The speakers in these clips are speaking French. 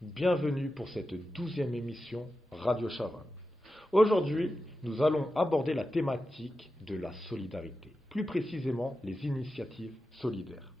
Bienvenue pour cette 12e émission Radio Chavannes. Aujourd'hui, nous allons aborder la thématique de la solidarité, plus précisément les initiatives solidaires.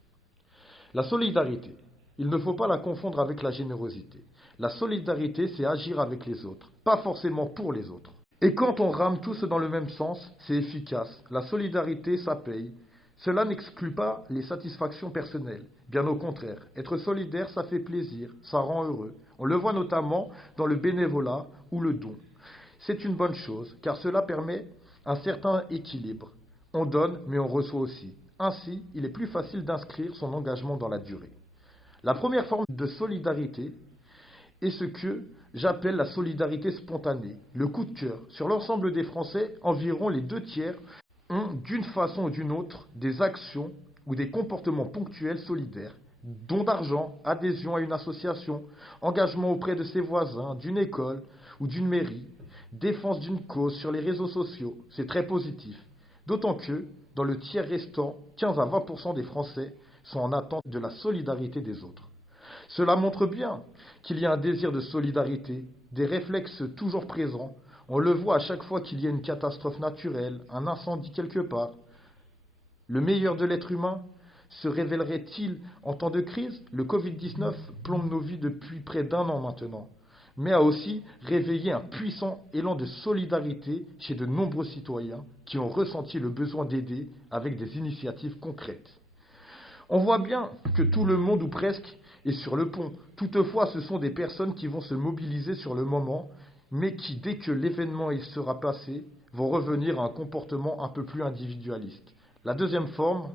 La solidarité, il ne faut pas la confondre avec la générosité. La solidarité, c'est agir avec les autres, pas forcément pour les autres. Et quand on rame tous dans le même sens, c'est efficace. La solidarité, ça paye. Cela n'exclut pas les satisfactions personnelles. Bien au contraire, être solidaire, ça fait plaisir, ça rend heureux. On le voit notamment dans le bénévolat ou le don. C'est une bonne chose, car cela permet un certain équilibre. On donne, mais on reçoit aussi. Ainsi, il est plus facile d'inscrire son engagement dans la durée. La première forme de solidarité est ce que j'appelle la solidarité spontanée, le coup de cœur. Sur l'ensemble des Français, environ les 2 tiers ont, d'une façon ou d'une autre, des actions ou des comportements ponctuels solidaires. Don d'argent, adhésion à une association, engagement auprès de ses voisins, d'une école ou d'une mairie, défense d'une cause sur les réseaux sociaux. C'est très positif. D'autant que, dans le tiers restant, 15 à 20% des Français sont en attente de la solidarité des autres. Cela montre bien qu'il y a un désir de solidarité, des réflexes toujours présents. On le voit à chaque fois qu'il y a une catastrophe naturelle, un incendie quelque part. Le meilleur de l'être humain se révélerait-il en temps de crise? Le Covid-19 plombe nos vies depuis près d'1 an maintenant, mais a aussi réveillé un puissant élan de solidarité chez de nombreux citoyens qui ont ressenti le besoin d'aider avec des initiatives concrètes. On voit bien que tout le monde, ou presque, est sur le pont. Toutefois, ce sont des personnes qui vont se mobiliser sur le moment, mais qui, dès que l'événement y sera passé, vont revenir à un comportement un peu plus individualiste. La deuxième forme,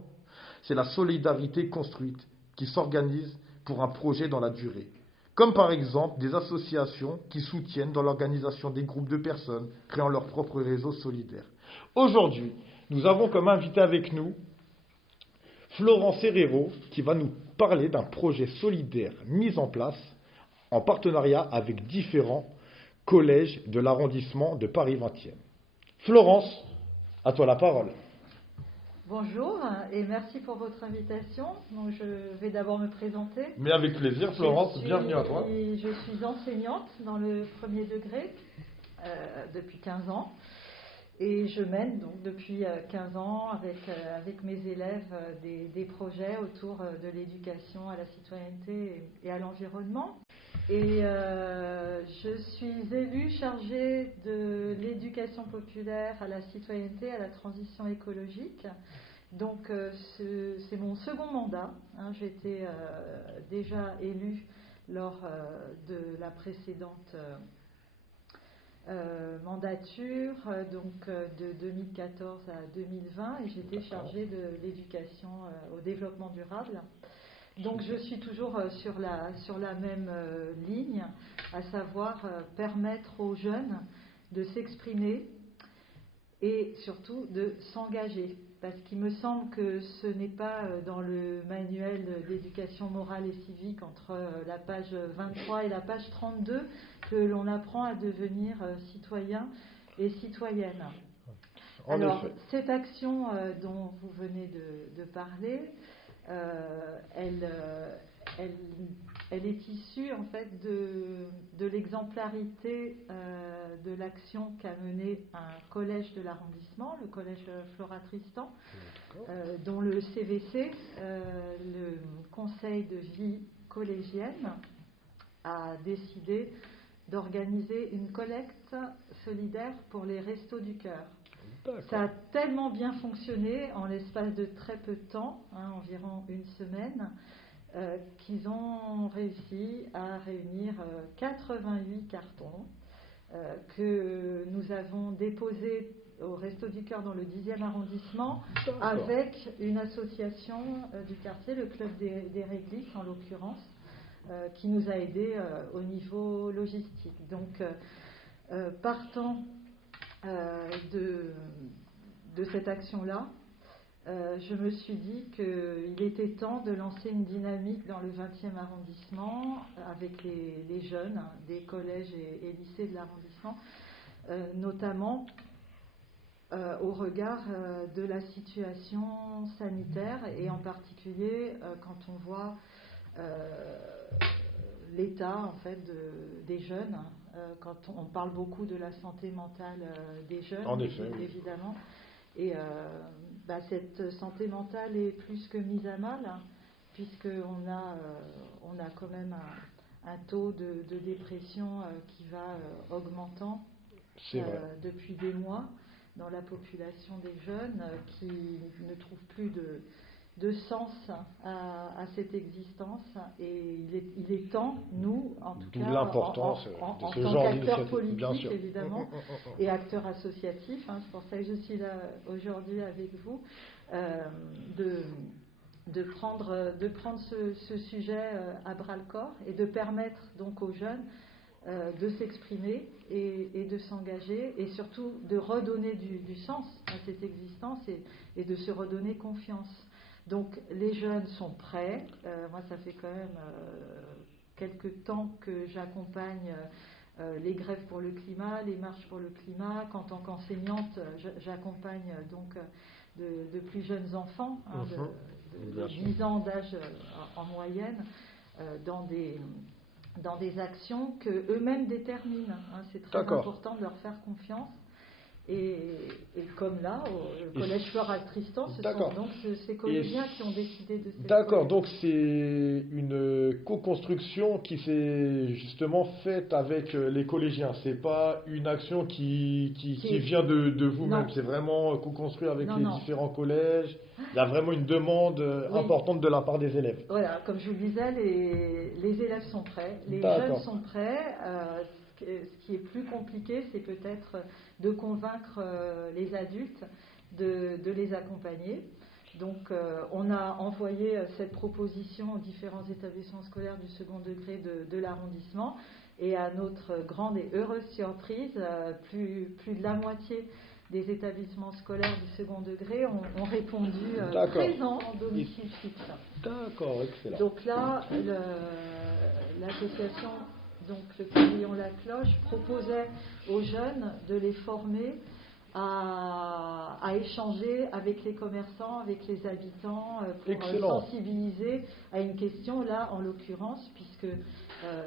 c'est la solidarité construite, qui s'organise pour un projet dans la durée. Comme par exemple des associations qui soutiennent dans l'organisation des groupes de personnes, créant leur propre réseau solidaire. Aujourd'hui, nous avons comme invité avec nous Florence Herrero, qui va nous parler d'un projet solidaire mis en place en partenariat avec différents collèges de l'arrondissement de Paris 20e. Florence, à toi la parole. Bonjour et merci pour votre invitation. Donc, je vais d'abord me présenter. Mais avec plaisir, Florence, bienvenue à toi. Je suis enseignante dans le premier degré depuis 15 ans. Et je mène donc depuis 15 ans avec mes élèves des projets autour de l'éducation à la citoyenneté et à l'environnement. Et je suis élue chargée de l'éducation populaire à la citoyenneté, à la transition écologique. Donc c'est mon second mandat. J'ai été déjà élue lors de la précédente mandature, donc de 2014 à 2020, et j'étais chargée de l'éducation au développement durable. Donc je suis toujours sur la même ligne, à savoir permettre aux jeunes de s'exprimer et surtout de s'engager. Parce qu'il me semble que ce n'est pas dans le manuel d'éducation morale et civique entre la page 23 et la page 32 que l'on apprend à devenir citoyen et citoyenne. Alors, cette action dont vous venez de parler, elle est issue en fait de l'exemplarité de l'action qu'a menée un collège de l'arrondissement, le collège Flora Tristan, dont le CVC, le Conseil de vie collégienne, a décidé d'organiser une collecte solidaire pour les Restos du Cœur. Ça a tellement bien fonctionné en l'espace de très peu de temps, environ une semaine, qu'ils ont réussi à réunir 88 cartons que nous avons déposés au Resto du Cœur dans le 10e arrondissement avec une association du quartier, le Club des Réglisses en l'occurrence, qui nous a aidés au niveau logistique. Donc, partant de cette action-là, je me suis dit qu'il était temps de lancer une dynamique dans le 20e arrondissement avec les jeunes des collèges et lycées de l'arrondissement, notamment au regard de la situation sanitaire et en particulier quand on voit l'état en fait des jeunes. Quand on parle beaucoup de la santé mentale des jeunes, En effet, évidemment. Et cette santé mentale est plus que mise à mal, puisqu'on a quand même un taux de dépression qui va augmentant depuis des mois dans la population des jeunes qui ne trouvent plus de sens à cette existence, et il est temps, nous, en tout cas, l'importance en de ce tant genre qu'acteurs d'initiative, bien politiques sûr. évidemment, et acteurs associatifs, c'est pour ça que je suis là aujourd'hui avec vous, de prendre ce sujet à bras le corps et de permettre donc aux jeunes de s'exprimer et de s'engager, et surtout de redonner du sens à cette existence et de se redonner confiance. Donc les jeunes sont prêts. Moi, ça fait quand même quelques temps que j'accompagne les grèves pour le climat, les marches pour le climat. Qu'en tant qu'enseignante, j'accompagne donc de plus jeunes enfants, de 10 ans d'âge en moyenne, dans des actions qu'eux-mêmes déterminent. C'est très important de leur faire confiance. Et comme là, au collège Floral-Tristan, ce sont donc ces collégiens qui ont décidé de cette D'accord, donc c'est une co-construction qui s'est justement faite avec les collégiens. C'est pas une action qui vient de vous-même, c'est vraiment co-construit avec les différents collèges. Il y a vraiment une demande importante de la part des élèves. Voilà, comme je vous le disais, les élèves sont prêts, les jeunes sont prêts. Ce qui est plus compliqué, c'est peut-être de convaincre les adultes de les accompagner. Donc, on a envoyé cette proposition aux différents établissements scolaires du second degré de l'arrondissement, et à notre grande et heureuse surprise, plus de la moitié des établissements scolaires du second degré ont répondu présents en domicile fixe. D'accord, excellent. Donc là, l'association, donc le Pavillon La Cloche, proposait aux jeunes de les former à échanger avec les commerçants, avec les habitants, pour sensibiliser à une question, là en l'occurrence, puisque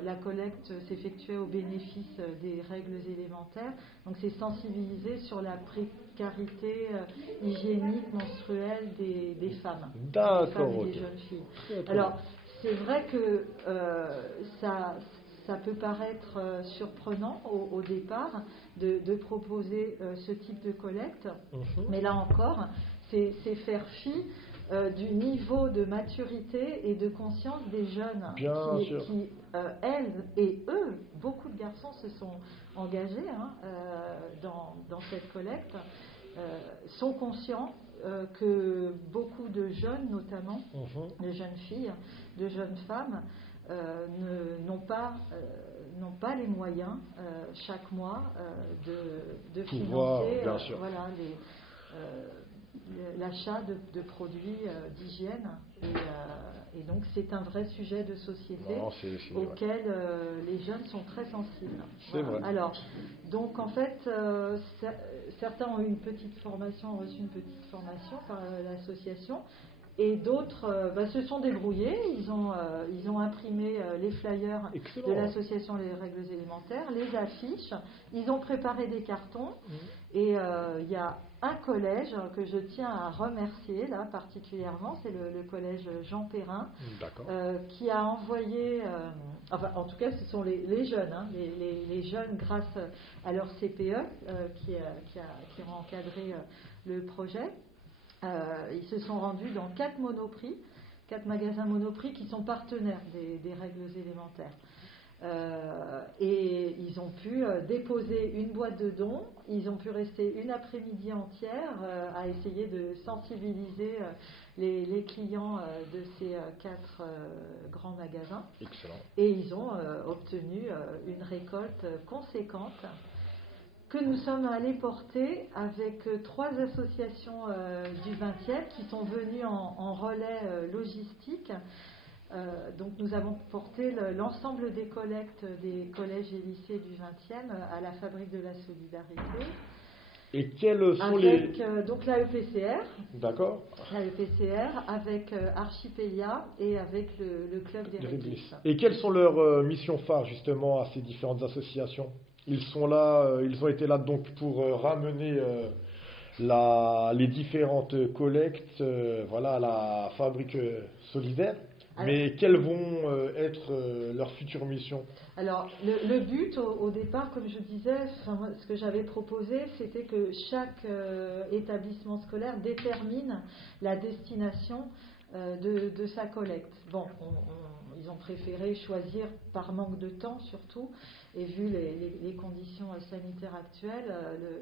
la collecte s'effectuait au bénéfice des règles élémentaires. Donc c'est sensibiliser sur la précarité hygiénique menstruelle des femmes, des femmes et des jeunes filles. Alors c'est vrai que ça peut paraître surprenant au départ de proposer ce type de collecte, mais là encore, c'est faire fi du niveau de maturité et de conscience des jeunes qui elles et eux, beaucoup de garçons se sont engagés dans cette collecte, sont conscients que beaucoup de jeunes, notamment de jeunes filles, de jeunes femmes, n'ont pas les moyens chaque mois de financer l'achat de produits d'hygiène, et donc c'est un vrai sujet de société auquel les jeunes sont très sensibles. Alors, donc en fait, certains ont eu une petite formation, ont reçu une petite formation par l'association, et d'autres se sont débrouillés. Ils ont imprimé les flyers de l'association Les Règles Élémentaires, les affiches, ils ont préparé des cartons, et il y a un collège que je tiens à remercier là particulièrement, c'est le collège Jean Perrin, qui a envoyé, en tout cas ce sont les jeunes, les jeunes grâce à leur CPE qui ont encadré le projet. Ils se sont rendus dans 4 magasins Monoprix qui sont partenaires des règles élémentaires. Et ils ont pu déposer une boîte de dons, ils ont pu rester une après-midi entière à essayer de sensibiliser les clients de ces 4 grands magasins. Excellent. Et ils ont obtenu une récolte conséquente que nous sommes allés porter avec 3 associations du 20e qui sont venues en relais logistique. Donc nous avons porté l'ensemble des collectes des collèges et lycées du 20e à la Fabrique de la Solidarité. Et quels sont avec donc la EPCR. D'accord. La EPCR avec Archipélia et avec le club des Réglisses. Et quelles sont leurs missions phares justement à ces différentes associations? Ils sont là, ils ont été là donc pour ramener les différentes collectes voilà, à la fabrique solidaire. Mais quelles vont être leurs futures missions? Alors, le but au départ, comme je disais, ce que j'avais proposé, c'était que chaque établissement scolaire détermine la destination de sa collecte. Bon, ils ont préféré choisir par manque de temps surtout, et vu les conditions sanitaires actuelles,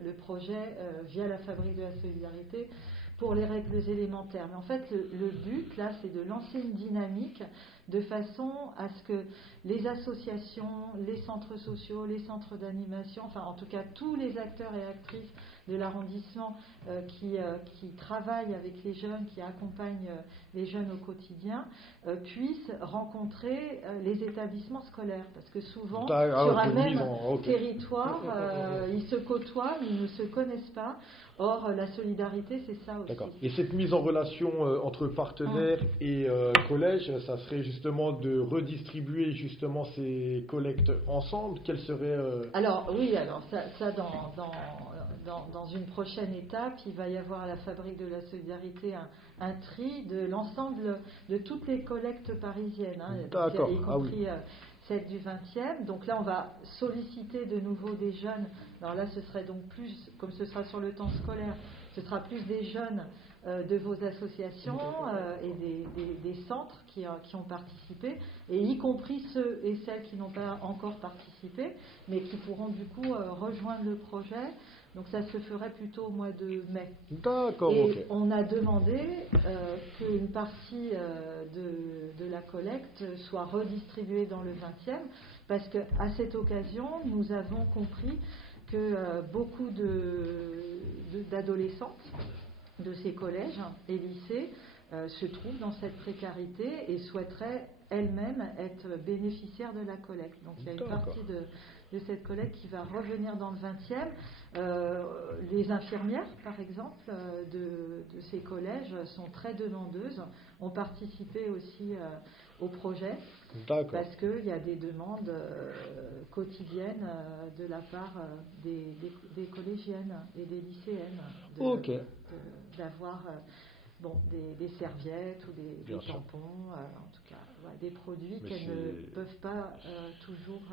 le projet via la Fabrique de la Solidarité pour les règles élémentaires. Mais en fait, le but, là, c'est de lancer une dynamique de façon à ce que les associations, les centres sociaux, les centres d'animation, enfin en tout cas tous les acteurs et actrices de l'arrondissement qui travaillent avec les jeunes, qui accompagnent les jeunes au quotidien, puissent rencontrer les établissements scolaires. Parce que souvent, sur un même territoire, ils se côtoient, mais ils ne se connaissent pas. Or, la solidarité, c'est ça aussi. D'accord. Et cette mise en relation entre partenaires et collèges, ça serait justement de redistribuer justement ces collectes ensemble? Quelle serait Alors oui, alors ça dans une prochaine étape, il va y avoir à la Fabrique de la Solidarité un tri de l'ensemble de toutes les collectes parisiennes, D'accord. y compris celle du 20e. Donc là, on va solliciter de nouveau des jeunes. Alors là, ce serait donc plus, comme ce sera sur le temps scolaire, ce sera plus des jeunes de vos associations et des centres qui ont participé, et y compris ceux et celles qui n'ont pas encore participé, mais qui pourront du coup rejoindre le projet. Donc ça se ferait plutôt au mois de mai. D'accord, et on a demandé qu'une partie de la collecte soit redistribuée dans le 20e, parce qu'à cette occasion, nous avons compris que beaucoup d'adolescentes de ces collèges et lycées se trouvent dans cette précarité et souhaiteraient elles-mêmes être bénéficiaires de la collecte. Donc il y a une partie de cette collecte qui va revenir dans le 20e. Les infirmières, par exemple, de ces collèges sont très demandeuses, ont participé aussi au projet, parce qu'il y a des demandes quotidiennes de la part des collégiennes et des lycéennes d'avoir des serviettes ou des tampons, en tout cas des produits qu'elles ne peuvent pas toujours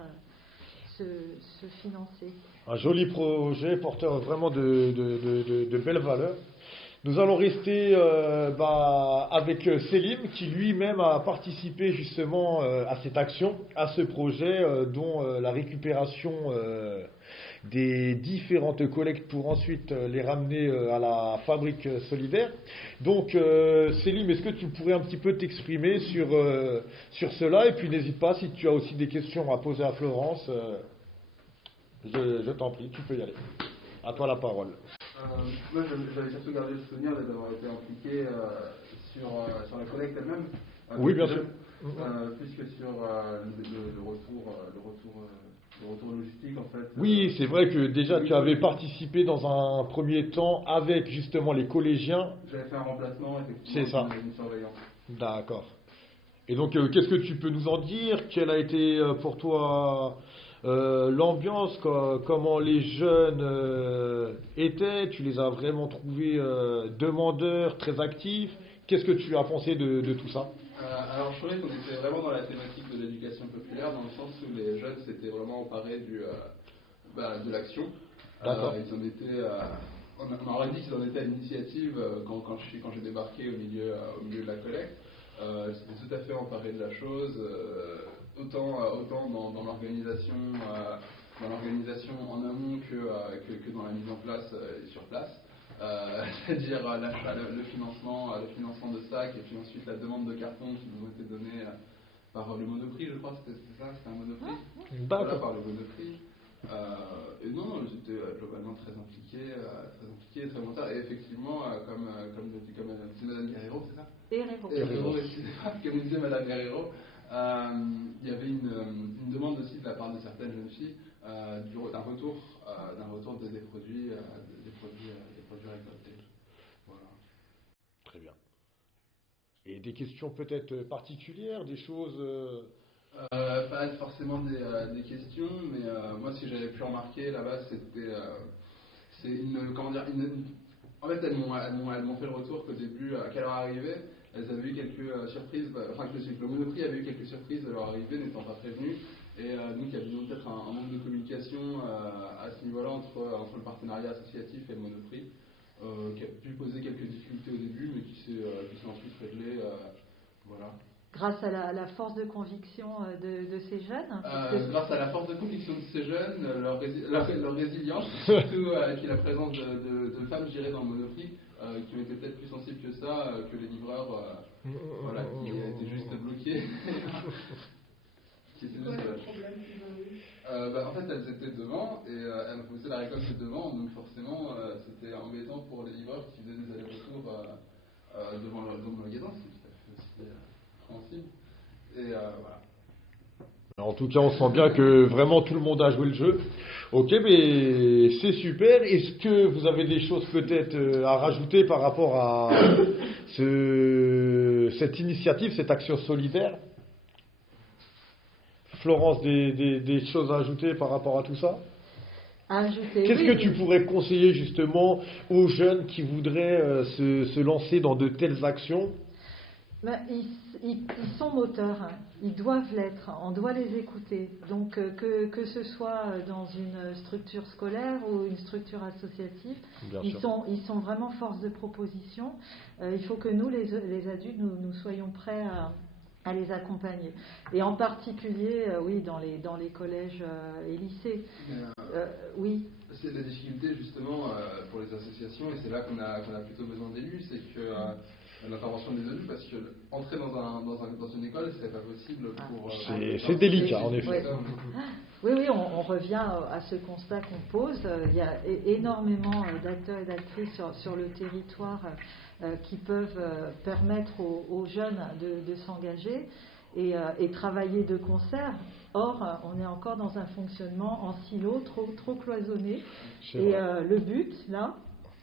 se financer. Un joli projet porteur vraiment de belles valeurs. Nous allons rester avec Selim, qui lui-même a participé justement à cette action, à ce projet dont la récupération des différentes collectes pour ensuite les ramener à la fabrique solidaire. Donc Selim, est-ce que tu pourrais un petit peu t'exprimer sur cela, et puis n'hésite pas si tu as aussi des questions à poser à Florence, je t'en prie, tu peux y aller. À toi la parole. Moi, j'avais surtout gardé le souvenir d'avoir été impliqué sur la collecte elle-même. Oui, bien sûr. Plus que sur le retour logistique, en fait. Oui, c'est vrai que déjà tu avais participé dans un premier temps avec justement les collégiens. J'avais fait un remplacement, effectivement. C'est ça. Une surveillance. D'accord. Et donc, qu'est-ce que tu peux nous en dire? Quelle a été pour toi l'ambiance, comment les jeunes étaient? Tu les as vraiment trouvés demandeurs, très actifs? Qu'est-ce que tu as pensé de tout ça? Alors je trouvais qu'on était vraiment dans la thématique de l'éducation populaire, dans le sens où les jeunes s'étaient vraiment emparés de l'action. Ils en étaient, on aurait dit qu'ils en étaient à l'initiative quand j'ai débarqué au milieu de la collecte. Ils s'étaient tout à fait emparés de la chose. Autant dans l'organisation en amont que dans la mise en place sur place, c'est-à-dire le financement de sacs, et puis ensuite la demande de cartons qui nous ont été donnés par le Monoprix, je crois, c'était un Monoprix. Voilà, par le Monoprix. Et non, j'étais globalement très impliqué, très volontaire, et effectivement, comme disait Madame Guerrero, c'est ça? Herrero, excusez-moi, comme disait Madame Guerrero, il y avait une demande aussi de la part de certaines jeunes filles d'un retour des produits récoltés. Voilà. Très bien. Et des questions peut-être particulières, des choses... Pas forcément des questions, mais moi, ce que j'avais pu remarquer là-bas, c'est en fait, elles m'ont fait le retour qu'au début, qu'à leur arrivée, elles avaient eu quelques surprises, que le Monoprix avait eu quelques surprises à leur arrivée, n'étant pas prévenus, et donc il y avait peut-être un manque de communication à ce niveau-là entre le partenariat associatif et le Monoprix, qui a pu poser quelques difficultés au début, mais qui s'est ensuite réglé, voilà. Grâce à la force de conviction de ces jeunes Grâce à la force de conviction de ces jeunes, leur résilience, surtout avec la présence de femmes, je dirais, dans le Monoprix, qui ont été peut-être plus sensibles que ça, que les livreurs, voilà, qui étaient juste bloqués. C'est quoi le problème qu'ils ont eu En fait, elles étaient devant et elles faisaient la récolte devant, donc forcément, c'était embêtant pour les livreurs qui faisaient des allers-retours devant le magasin, c'est tout à fait aussi compréhensible. Et voilà. En tout cas, on sent bien que vraiment tout le monde a joué le jeu. Ok, mais c'est super. Est-ce que vous avez des choses peut-être à rajouter par rapport à cette initiative, cette action solidaire? Florence, des choses à ajouter par rapport à tout ça? Qu'est-ce que tu pourrais conseiller justement aux jeunes qui voudraient se lancer dans de telles actions? Ils sont moteurs, ils doivent l'être, on doit les écouter. Donc que ce soit dans une structure scolaire ou une structure associative, ils sont vraiment force de proposition. Il faut que nous, les adultes, nous soyons prêts à les accompagner. Et en particulier, oui, dans les collèges et lycées. Oui. C'est la difficulté justement pour les associations, et c'est là qu'on a plutôt besoin d'élus, c'est que l'intervention des élus, parce que entrer dans une école, c'est pas possible pour... c'est délicat, en effet. Oui, on revient à ce constat qu'on pose. Il y a énormément d'acteurs et d'actrices sur le territoire qui peuvent permettre aux jeunes de s'engager et travailler de concert. Or, on est encore dans un fonctionnement en silo trop cloisonné. Et le but, là,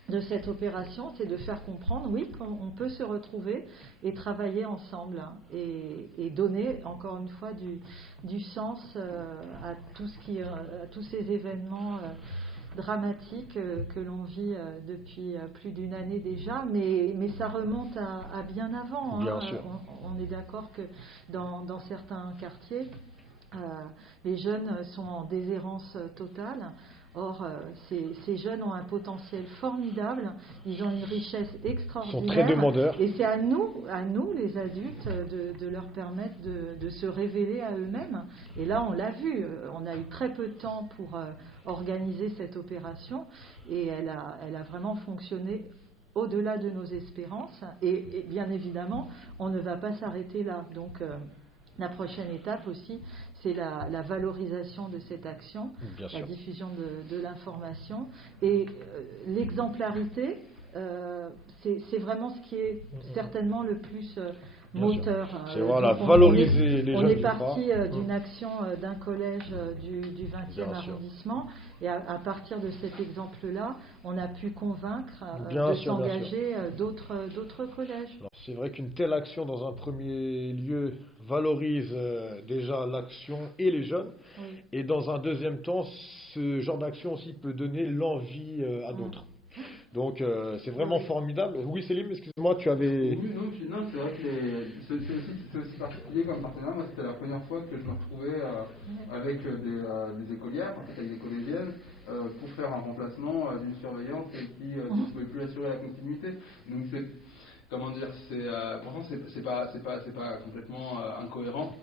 de cette opération, c'est de faire comprendre, oui, qu'on peut se retrouver et travailler ensemble et donner, encore une fois, du sens à tous ces événements dramatiques que l'on vit depuis plus d'une année déjà, mais ça remonte à bien avant. Bien sûr. On est d'accord que dans certains quartiers, les jeunes sont en déshérence totale. Or, ces jeunes ont un potentiel formidable, ils ont une richesse extraordinaire. Ils sont très demandeurs. Et c'est à nous, les adultes, de leur permettre de se révéler à eux-mêmes. Et là, on l'a vu, on a eu très peu de temps pour organiser cette opération, et elle a vraiment fonctionné au-delà de nos espérances. Et bien évidemment, on ne va pas s'arrêter là. Donc, la prochaine étape aussi, c'est la valorisation de cette action, la diffusion de l'information. Et l'exemplarité, c'est vraiment ce qui est certainement le plus moteur. C'est valoriser les jeunes. On est parti d'une action d'un collège du 20e arrondissement, et à partir de cet exemple-là, on a pu convaincre de s'engager d'autres collèges. Alors, c'est vrai qu'une telle action, dans un premier lieu, valorise déjà l'action et les jeunes, et dans un deuxième temps, ce genre d'action aussi peut donner l'envie à d'autres. Donc c'est vraiment formidable. Oui, Céline, excuse-moi, tu avais... Oui, non, c'est vrai que c'est aussi particulier comme partenaire. Moi, c'était la première fois que je me retrouvais avec des écolières, en fait, avec des collégiennes, pour faire un remplacement d'une surveillante qui ne pouvait plus assurer la continuité. Donc c'est, comment dire, pourtant c'est pas complètement incohérent.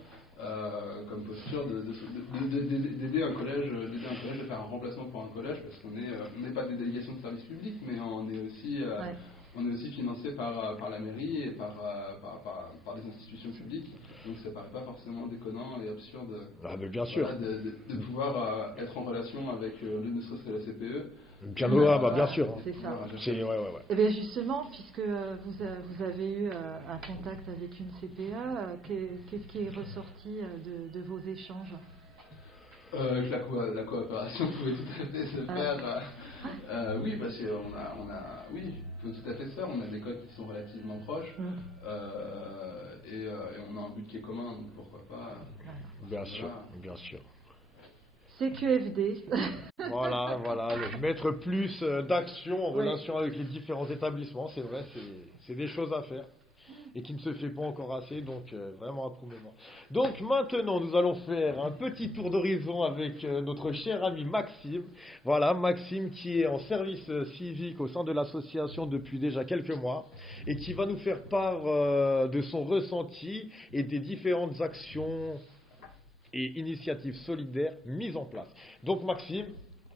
Comme posture d'aider un collège, de faire un remplacement pour un collège, parce qu'on n'est pas des délégations de service public, mais on est aussi financé par la mairie et par des institutions publiques, donc ça paraît pas forcément déconnant et absurde bien sûr. De pouvoir être en relation avec ne serait-ce que la CPE. Bien sûr. C'est ça. Ouais. Et bien justement, puisque vous avez eu un contact avec une CPE, qu'est-ce qui est ressorti de vos échanges? La coopération pouvait tout à fait se faire. Oui, parce oui, il faut tout à fait ça. On a des codes qui sont relativement proches et on a un but qui est commun, donc pourquoi pas. Bien sûr, bien sûr. CQFD. Voilà, mettre plus d'action en relation avec les différents établissements, c'est vrai, c'est des choses à faire et qui ne se fait pas encore assez, donc vraiment approuvement. Donc maintenant, nous allons faire un petit tour d'horizon avec notre cher ami Maxime. Voilà, Maxime qui est en service civique au sein de l'association depuis déjà quelques mois et qui va nous faire part de son ressenti et des différentes actions et initiatives solidaires mises en place. Donc Maxime,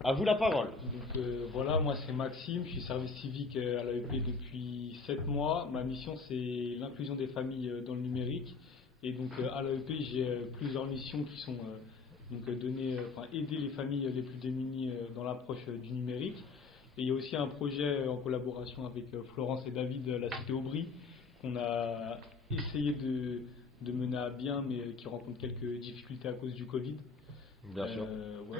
à vous la parole. Donc voilà, moi c'est Maxime, je suis service civique à l'AEP depuis 7 mois. Ma mission c'est l'inclusion des familles dans le numérique. Et donc à l'AEP j'ai plusieurs missions qui sont aider les familles les plus démunies dans l'approche du numérique. Et il y a aussi un projet en collaboration avec Florence et David, la Cité Aubry, qu'on a essayé de mener à bien, mais qui rencontre quelques difficultés à cause du Covid. Bien sûr. Ouais.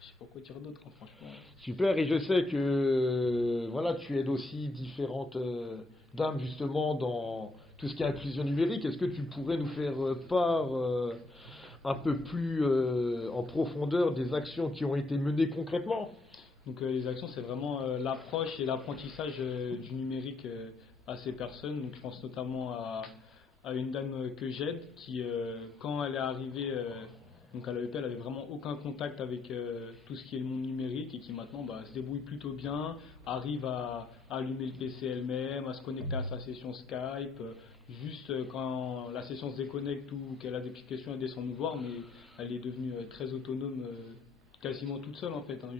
Je sais pas quoi dire d'autre, hein, franchement. Super, et je sais que voilà, tu aides aussi différentes dames justement dans tout ce qui est inclusion numérique. Est-ce que tu pourrais nous faire part un peu plus en profondeur des actions qui ont été menées concrètement? Donc les actions, c'est vraiment l'approche et l'apprentissage du numérique à ces personnes. Donc je pense notamment à une dame que j'aide qui, quand elle est arrivée donc à l'AEP, elle avait vraiment aucun contact avec tout ce qui est le monde numérique et qui maintenant se débrouille plutôt bien, arrive à allumer le PC elle-même, à se connecter à sa session Skype. Juste quand la session se déconnecte ou qu'elle a des petites questions, elle descend nous voir, mais elle est devenue très autonome, quasiment toute seule en fait, hein,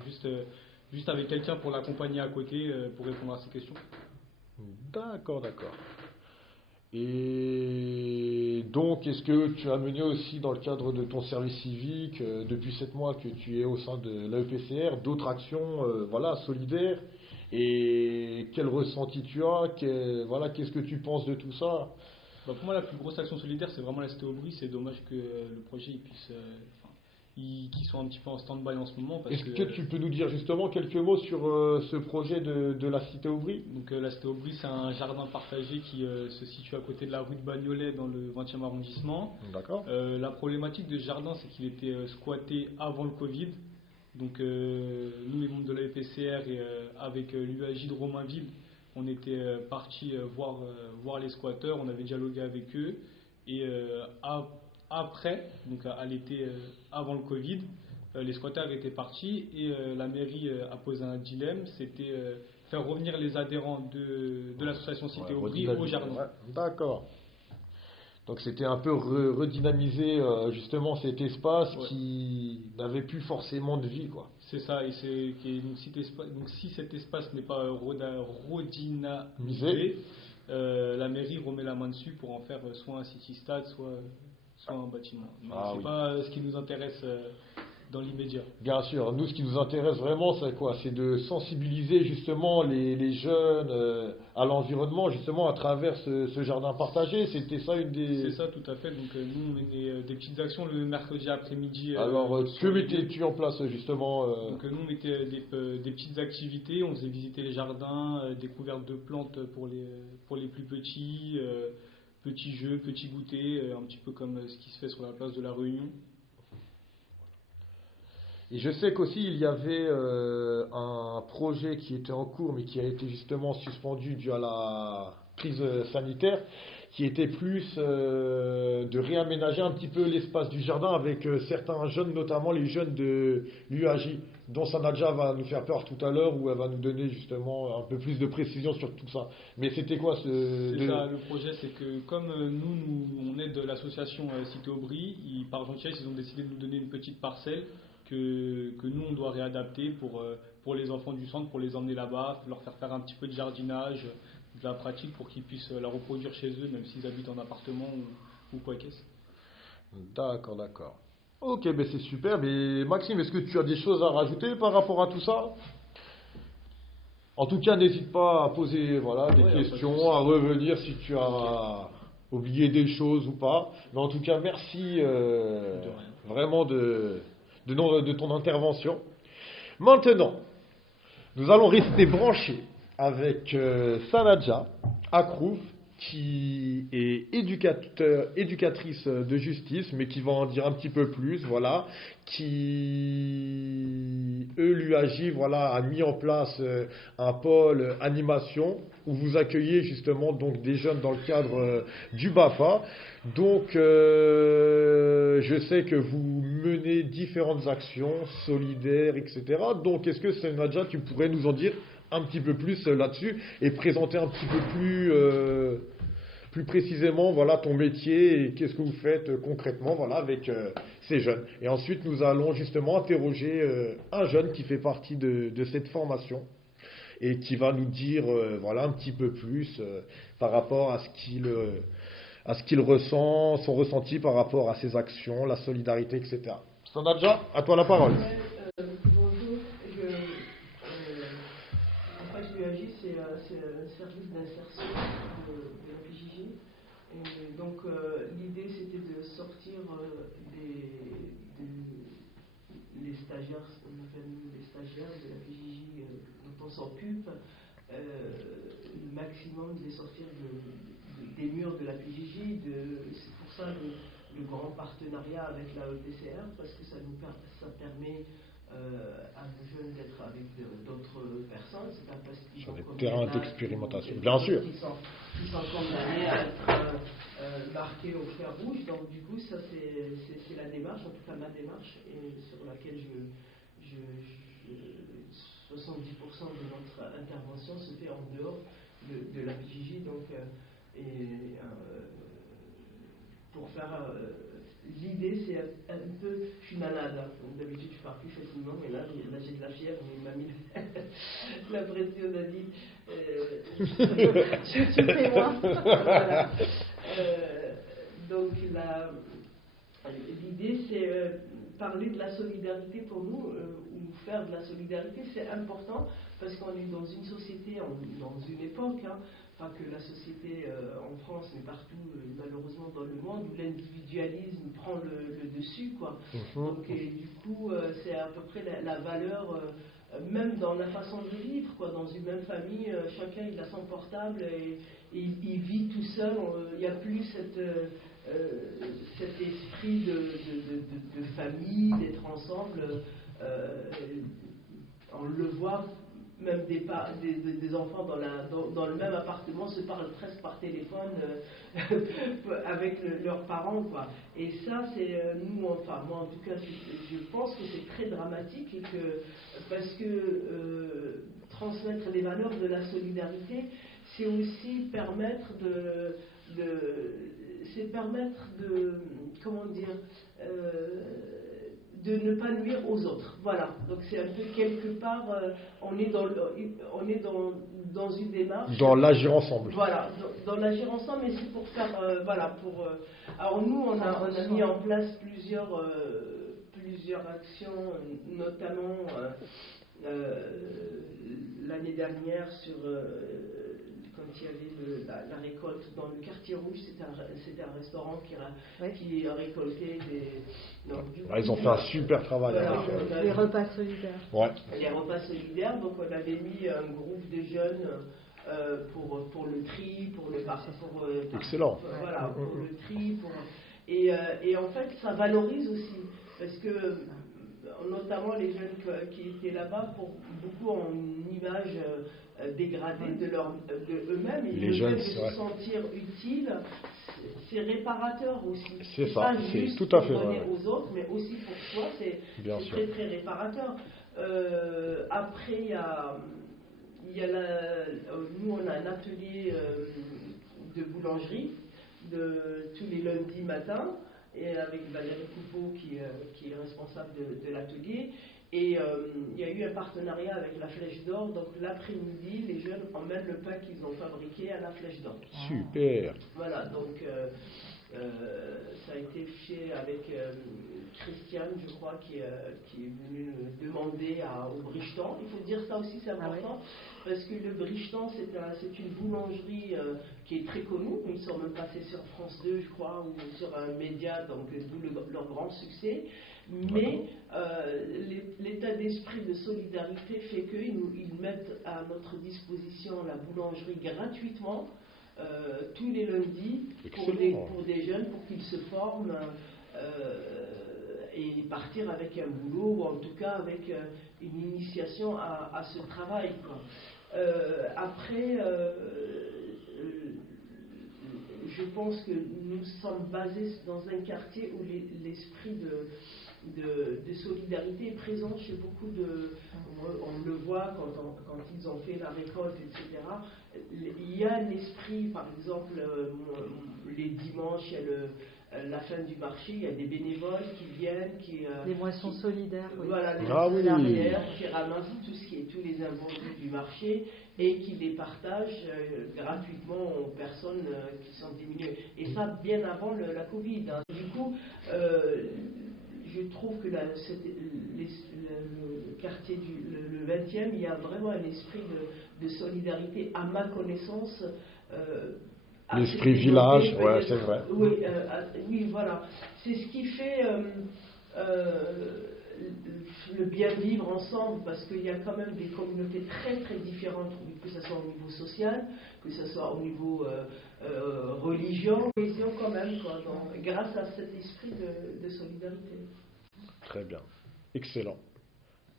juste avec quelqu'un pour l'accompagner à côté pour répondre à ses questions. D'accord. Et donc, est-ce que tu as mené aussi dans le cadre de ton service civique, depuis 7 mois que tu es au sein de l'AEPCR, d'autres actions solidaires? Et quel ressenti tu as? Qu'est-ce que tu penses de tout ça? Pour moi, la plus grosse action solidaire, c'est vraiment la Cité Aubry. C'est dommage que le projet qu'ils soient un petit peu en stand-by en ce moment. Est-ce que tu peux nous dire justement quelques mots sur ce projet de la Cité Aubry? Donc la Cité Aubry, c'est un jardin partagé qui se situe à côté de la rue de Bagnolet dans le 20e arrondissement. D'accord. La problématique de ce jardin, c'est qu'il était squatté avant le Covid. Donc nous, les membres de l'AEPCR et avec l'UAJ de Romainville, on était partis voir les squatteurs, on avait dialogué avec eux. Et après, donc à l'été avant le Covid, les squatteurs étaient partis et la mairie a posé un dilemme, c'était faire revenir les adhérents de l'association Cité Aubry au jardin. Ouais, d'accord. Donc c'était un peu redynamiser justement cet espace qui n'avait plus forcément de vie, quoi. C'est ça, donc si cet espace n'est pas redynamisé, la mairie remet la main dessus pour en faire soit un city-stade, soit un bâtiment. Mais c'est pas ce qui nous intéresse dans l'immédiat. Bien sûr, nous ce qui nous intéresse vraiment c'est quoi? C'est de sensibiliser justement les jeunes à l'environnement justement à travers ce jardin partagé. C'était ça une des... C'est ça, tout à fait. Donc nous on menait des petites actions le mercredi après-midi. Alors que mettais-tu en place justement Donc nous on mettait des petites activités, on faisait visiter les jardins, découverte de plantes pour les plus petits, petits jeux, petits goûters, un petit peu comme ce qui se fait sur la place de la Réunion. Et je sais qu'aussi il y avait un projet qui était en cours mais qui a été justement suspendu dû à la crise sanitaire, qui était plus de réaménager un petit peu l'espace du jardin avec certains jeunes, notamment les jeunes de l'UAJ, dont Sanadja va nous faire peur tout à l'heure, où elle va nous donner justement un peu plus de précision sur tout ça. Mais c'était quoi ça, le projet, c'est que comme on aide l'association Cité Aubry, par gentillesse, ils ont décidé de nous donner une petite parcelle que nous on doit réadapter pour les enfants du centre, pour les emmener là-bas, leur faire un petit peu de jardinage, de la pratique pour qu'ils puissent la reproduire chez eux, même s'ils habitent en appartement ou quoi qu'est-ce. D'accord. Ok, ben c'est super. Mais Maxime, est-ce que tu as des choses à rajouter par rapport à tout ça? En tout cas, n'hésite pas à poser des questions, à revenir si tu as oublié des choses ou pas. Mais en tout cas, merci vraiment de ton intervention. Maintenant, Nous allons rester branchés avec Sanadja Akrouf, qui est éducatrice de justice, mais qui va en dire un petit peu plus, voilà, qui, l'UAJ, voilà, a mis en place un pôle animation où vous accueillez justement donc des jeunes dans le cadre du BAFA. Donc, je sais que vous menez différentes actions solidaires, etc. Donc, est-ce que Sanadja, tu pourrais nous en dire un petit peu plus là-dessus et présenter un petit peu plus précisément, voilà, ton métier et qu'est-ce que vous faites concrètement, voilà, avec ces jeunes. Et ensuite, nous allons justement interroger un jeune qui fait partie de cette formation et qui va nous dire, voilà, un petit peu plus par rapport à ce qu'il ressent, son ressenti par rapport à ses actions, la solidarité, etc. Sanadja, à toi la parole. Bonjour, l'UAJ, c'est un service d'insertion de la PJJ. Et donc, l'idée, c'était de sortir les stagiaires, ce qu'on appelle nous les stagiaires de la PJJ, dont on s'occupe, le maximum de les sortir des murs de la PJJ. C'est pour ça le grand partenariat avec la EPCR, parce que ça permet à nos jeunes d'être avec d'autres personnes. C'est pas parce qu'ils Sur sont des terrains d'expérimentation, bien sûr. Qui sont condamnés à être marqués au fer rouge. Donc du coup, ça c'est la démarche, en tout cas ma démarche, et sur laquelle 70% de notre intervention se fait en dehors de la PJJ. Donc, pour faire l'idée, c'est un peu, je suis malade, hein. D'habitude je pars plus facilement, mais là j'ai de la fièvre, il m'a mis la pression d'Ali. Je suis moi. Voilà. Donc l'idée, c'est parler de la solidarité pour nous, ou faire de la solidarité, c'est important, parce qu'on est dans une société, dans une époque, hein, pas que la société en France, mais partout, malheureusement dans le monde, où l'individualisme prend le dessus, quoi. Donc, et du coup, c'est à peu près la valeur, même dans la façon de vivre, quoi. Dans une même famille, chacun il a son portable et il vit tout seul. Il n'y a plus cet esprit de famille, d'être ensemble. On le voit. Même des enfants dans le même appartement se parlent presque par téléphone avec leurs parents, quoi. Et ça, c'est nous, enfin moi en tout cas, je pense que c'est très dramatique, et parce que transmettre les valeurs de la solidarité, c'est aussi permettre comment dire, de ne pas nuire aux autres. Voilà. Donc c'est un peu quelque part, on est dans une démarche. Dans l'agir ensemble. Voilà, dans l'agir ensemble, mais c'est pour faire, alors nous, on a mis en place plusieurs actions, notamment l'année dernière quand il y avait la récolte dans le quartier rouge, c'était un restaurant qui a récolté des... Ils ont fait un super travail. Voilà, les repas solidaires. Ouais. Les repas solidaires, donc on avait mis un groupe de jeunes pour le tri, excellent. Voilà, pour le tri, et en fait ça valorise aussi, parce que notamment les jeunes qui étaient là-bas, beaucoup ont une image dégradée de eux-mêmes, et les le jeunes, fait de se sentir utile, c'est réparateur aussi. C'est ça, pas c'est juste tout à fait pour donner vrai. aux autres, mais aussi pour soi, c'est très très réparateur. Après, nous on a un atelier de boulangerie tous les lundis matins, et avec Valérie Coupeau qui est responsable de l'atelier. Et il y a eu un partenariat avec la Flèche d'Or, donc l'après-midi, les jeunes emmènent le pain qu'ils ont fabriqué à la Flèche d'Or. Super. Voilà, donc Ça a été fait avec Christiane, je crois, qui est venue demander au Bricheton. Il faut dire ça aussi, c'est important, parce que le Bricheton, c'est une boulangerie qui est très connue. Ils sont même passés sur France 2, je crois, ou sur un média, donc d'où leur grand succès. Mais l'état d'esprit de solidarité fait qu'ils mettent à notre disposition la boulangerie gratuitement tous les lundis pour des jeunes, pour qu'ils se forment et partir avec un boulot, ou en tout cas avec une initiation à ce travail, quoi. Après, je pense que nous sommes basés dans un quartier où l'esprit de solidarité est présent chez beaucoup on le voit quand ils ont fait la récolte, etc. Il y a un esprit, par exemple, les dimanches, il y a la fin du marché, il y a des bénévoles qui viennent, les moissons solidaires, voilà, les moissons solidaires, qui ramassent tous les invendus du marché et qui les partagent gratuitement aux personnes qui sont diminuées. Et ça, bien avant la Covid. Hein. Du coup, je trouve que le quartier le 20e, il y a vraiment un esprit de solidarité, à ma connaissance. L'esprit village, ouais, c'est vrai. Oui, voilà. C'est ce qui fait le bien vivre ensemble, parce qu'il y a quand même des communautés très très différentes, que ce soit au niveau social, que ce soit au niveau religion, cohésion quand même, quoi, donc, grâce à cet esprit de solidarité. Très bien, excellent.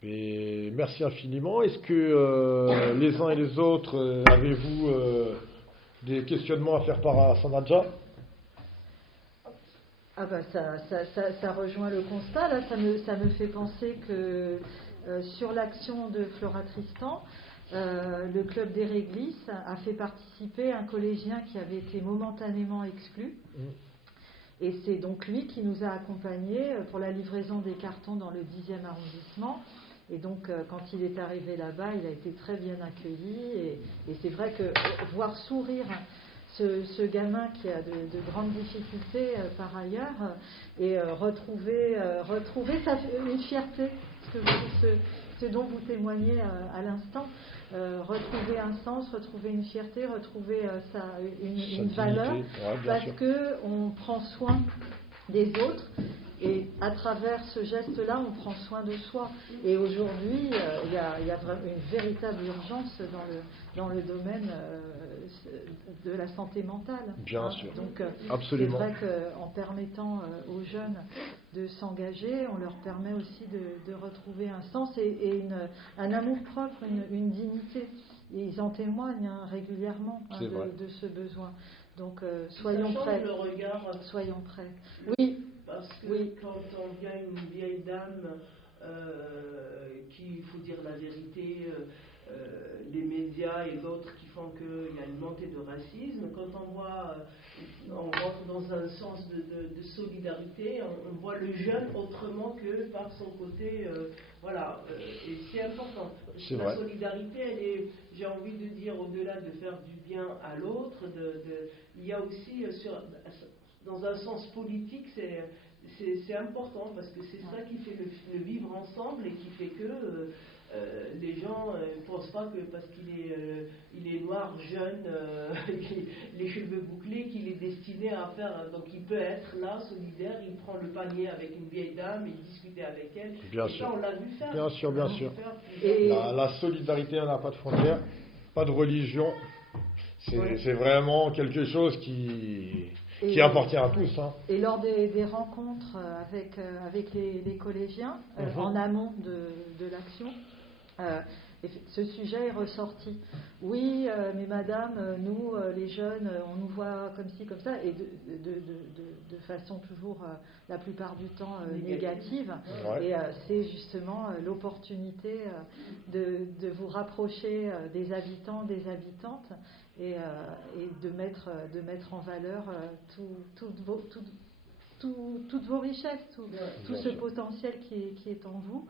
Et merci infiniment. Est-ce que les uns et les autres, avez-vous des questionnements à faire part à Sanadja? Ah bah ça rejoint le constat. Là, ça me fait penser que sur l'action de Flora Tristan, le club des Réglisses a fait participer un collégien qui avait été momentanément exclu. Et c'est donc lui qui nous a accompagnés pour la livraison des cartons dans le 10e arrondissement. Et donc, quand il est arrivé là-bas, il a été très bien accueilli. Et c'est vrai que voir sourire ce gamin qui a de grandes difficultés par ailleurs, et retrouver une fierté, ce dont vous témoignez à l'instant, retrouver un sens, retrouver une fierté, retrouver une valeur, parce qu'on prend soin des autres. Et à travers ce geste-là, on prend soin de soi. Et aujourd'hui, il y a vraiment une véritable urgence dans le domaine de la santé mentale. Bien sûr. Donc, absolument. C'est vrai qu'en permettant aux jeunes de s'engager, on leur permet aussi de retrouver un sens et un amour-propre, une dignité. Et ils en témoignent régulièrement de ce besoin. Donc, soyons prêts. Le regard. Soyons prêts. Oui. Parce que quand on vient une vieille dame qui, il faut dire la vérité, les médias et d'autres qui font qu'il y a une montée de racisme, quand on rentre dans un sens de solidarité, on voit le jeune autrement que par son côté, et c'est important. C'est la vrai. Solidarité, elle est, j'ai envie de dire, au-delà de faire du bien à l'autre, il y a aussi dans un sens politique, c'est important, parce que c'est ça qui fait le vivre ensemble et qui fait que les gens ne pensent pas que parce qu'il est noir, jeune, les cheveux bouclés, qu'il est destiné à faire. Donc il peut être là, solidaire, il prend le panier avec une vieille dame, il discute avec elle. Bien et sûr. Ça, on l'a vu faire. Bien sûr, bien sûr. Et la solidarité n'a pas de frontières, pas de religion. C'est vraiment quelque chose qui appartient à tous. Hein. Et lors des rencontres avec les collégiens, en amont de l'action, ce sujet est ressorti. Oui, mais madame, nous, les jeunes, on nous voit comme ci, comme ça, et de façon toujours, la plupart du temps, négative. Ouais. Et c'est justement l'opportunité de vous rapprocher des habitants, des habitantes, et de mettre en valeur toutes vos richesses, tout ce potentiel qui est en vous.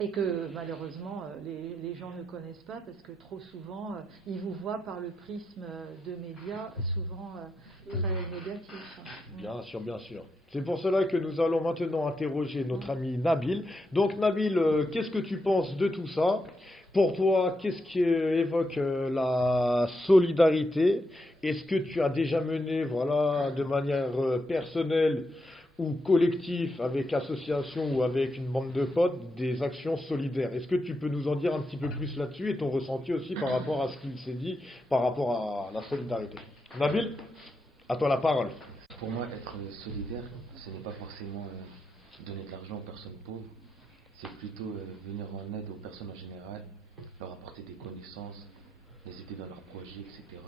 Et que malheureusement les gens ne connaissent pas parce que trop souvent ils vous voient par le prisme de médias souvent très négatifs. Bien sûr, bien sûr. C'est pour cela que nous allons maintenant interroger notre ami Nabil. Donc Nabil, qu'est-ce que tu penses de tout ça? Pour toi, qu'est-ce qui évoque la solidarité? Est-ce que tu as déjà mené, voilà, de manière personnelle ou collectif, avec association ou avec une bande de potes, des actions solidaires? Est-ce que tu peux nous en dire un petit peu plus là-dessus et ton ressenti aussi par rapport à ce qu'il s'est dit par rapport à la solidarité? Nabil, à toi la parole. Pour moi, être solidaire, ce n'est pas forcément donner de l'argent aux personnes pauvres, c'est plutôt venir en aide aux personnes en général, leur apporter des connaissances, les aider dans leurs projets, etc.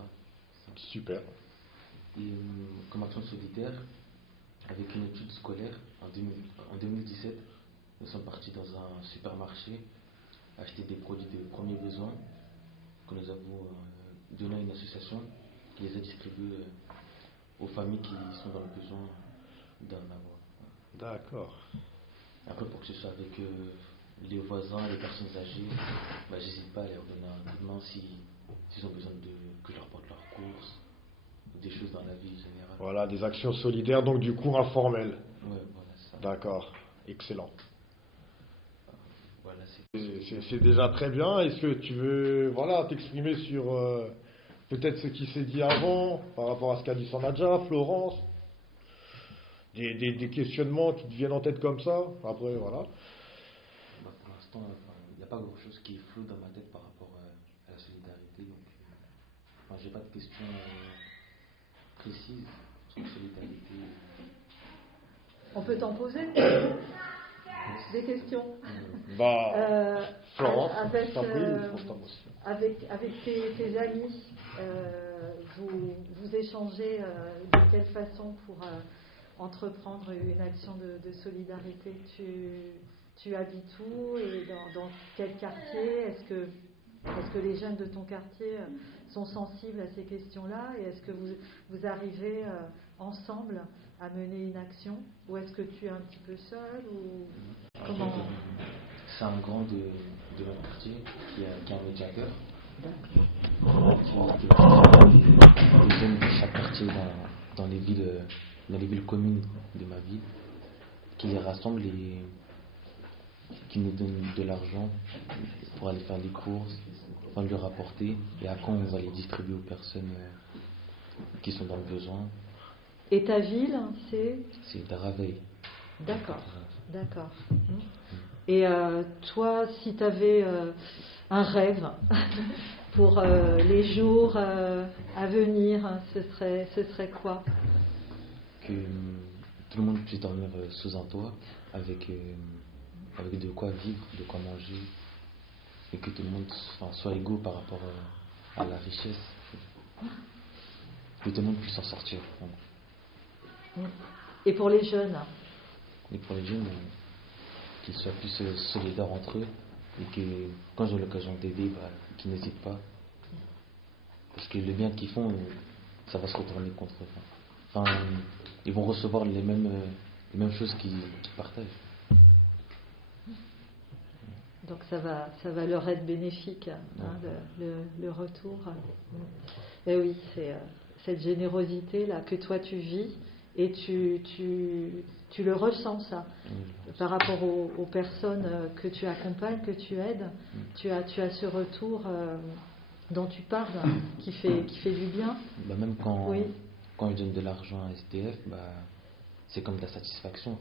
Super. Et comme action solidaire, avec une étude scolaire, en 2017, nous sommes partis dans un supermarché acheter des produits de premier besoin que nous avons donné à une association qui les a distribués aux familles qui sont dans le besoin d'en avoir. D'accord. Après, pour que ce soit avec les voisins, les personnes âgées, j'hésite pas à leur donner un coup de main s'ils ont besoin que je leur porte leurs courses, des choses dans la vie générale. Voilà, des actions solidaires, donc du coup informelles. Ouais, voilà ça. D'accord, excellent. Voilà, c'est déjà très bien. Est-ce que tu veux, voilà, t'exprimer sur peut-être ce qui s'est dit avant, par rapport à ce qu'a dit Sanadja, Florence, des questionnements qui te viennent en tête comme ça? Après, voilà. Pour l'instant, il n'y a pas grand-chose qui est flou dans ma tête par rapport à la solidarité. Donc, j'ai pas de questions précises sur la solidarité. On peut t'en poser des questions. Florence, avec tes amis, vous échangez de quelle façon pour entreprendre une action de solidarité? Tu habites où et dans quel quartier? Est-ce que les jeunes de ton quartier sont sensibles à ces questions-là? Et est-ce que vous arrivez ensemble à mener une action? Ou est-ce que tu es un petit peu seul ou comment? C'est un grand de notre quartier qui est un médiateur. Qui des jeunes de chaque quartier dans les villes communes de ma ville, qui les rassemble et qui nous donne de l'argent pour aller faire les courses, pour lui rapporter, et après on va les distribuer aux personnes qui sont dans le besoin. Et ta ville, c'est? C'est Daraveil. D'accord, d'accord. Et toi, si tu avais un rêve pour les jours à venir, ce serait quoi? Que tout le monde puisse dormir sous un toit, avec de quoi vivre, de quoi manger, et que tout le monde soit égaux par rapport à la richesse, que tout le monde puisse s'en sortir. Et pour les jeunes? Et pour les jeunes, qu'ils soient plus solidaires entre eux, et que quand ils ont l'occasion d'aider, qu'ils n'hésitent pas. Parce que le bien qu'ils font, ça va se retourner contre eux. Ils vont recevoir les mêmes choses qu'ils partagent. Donc ça va leur être bénéfique, le retour. Et oui, c'est cette générosité-là que toi tu vis et tu le ressens, ça. Par rapport aux personnes que tu accompagnes, que tu aides, tu as ce retour dont tu parles, qui fait du bien. Même quand je donne de l'argent à SDF, c'est comme de la satisfaction,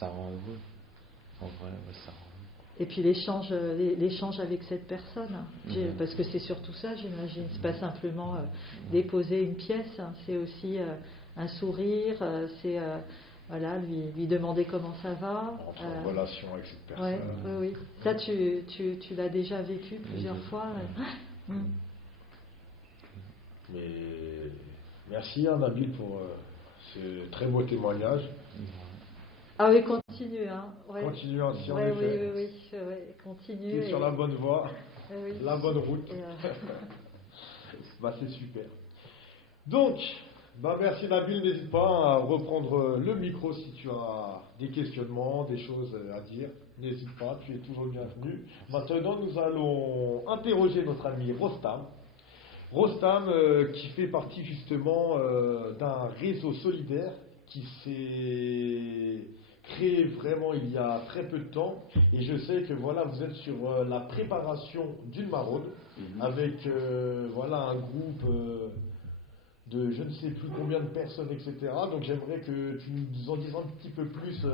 ça rend heureux. En vrai, ça rend. Et puis l'échange avec cette personne, parce que c'est surtout ça, j'imagine. C'est pas simplement déposer une pièce, c'est aussi un sourire, c'est lui demander comment ça va. Entrer en relation avec cette personne. Oui. Ça, tu l'as déjà vécu plusieurs fois. Mais merci Nabil pour ce très beau témoignage. Ah oui, continue. Continue ainsi, en effet. Oui, continue. Tu es sur la bonne voie, la bonne route. C'est super. Donc, merci Nabil, n'hésite pas à reprendre le micro si tu as des questionnements, des choses à dire. N'hésite pas, tu es toujours le bienvenu. Maintenant, nous allons interroger notre ami Rostam. Rostam, qui fait partie justement d'un réseau solidaire qui s'est créé vraiment il y a très peu de temps. Et je sais que voilà, vous êtes sur la préparation d'une maraude avec voilà, un groupe de je ne sais plus combien de personnes, etc. Donc j'aimerais que tu nous en dises un petit peu plus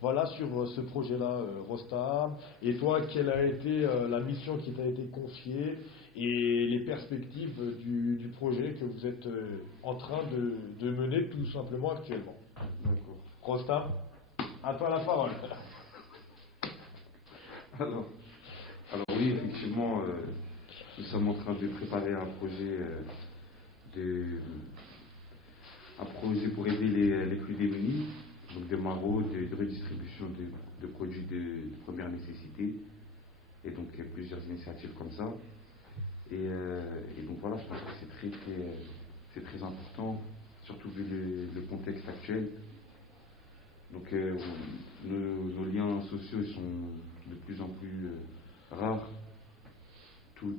voilà, sur ce projet-là, Rostam. Et toi, quelle a été la mission qui t'a été confiée et les perspectives du projet que vous êtes en train de mener tout simplement actuellement. D'accord. Rostam, à toi la parole. Alors oui, effectivement, nous sommes en train de préparer un projet pour aider les plus démunis, donc des maraudes, de redistribution de produits de première nécessité, et donc plusieurs initiatives comme ça. Et donc voilà, je pense que c'est très important, surtout vu le contexte actuel. Donc nos liens sociaux sont de plus en plus rares. Tous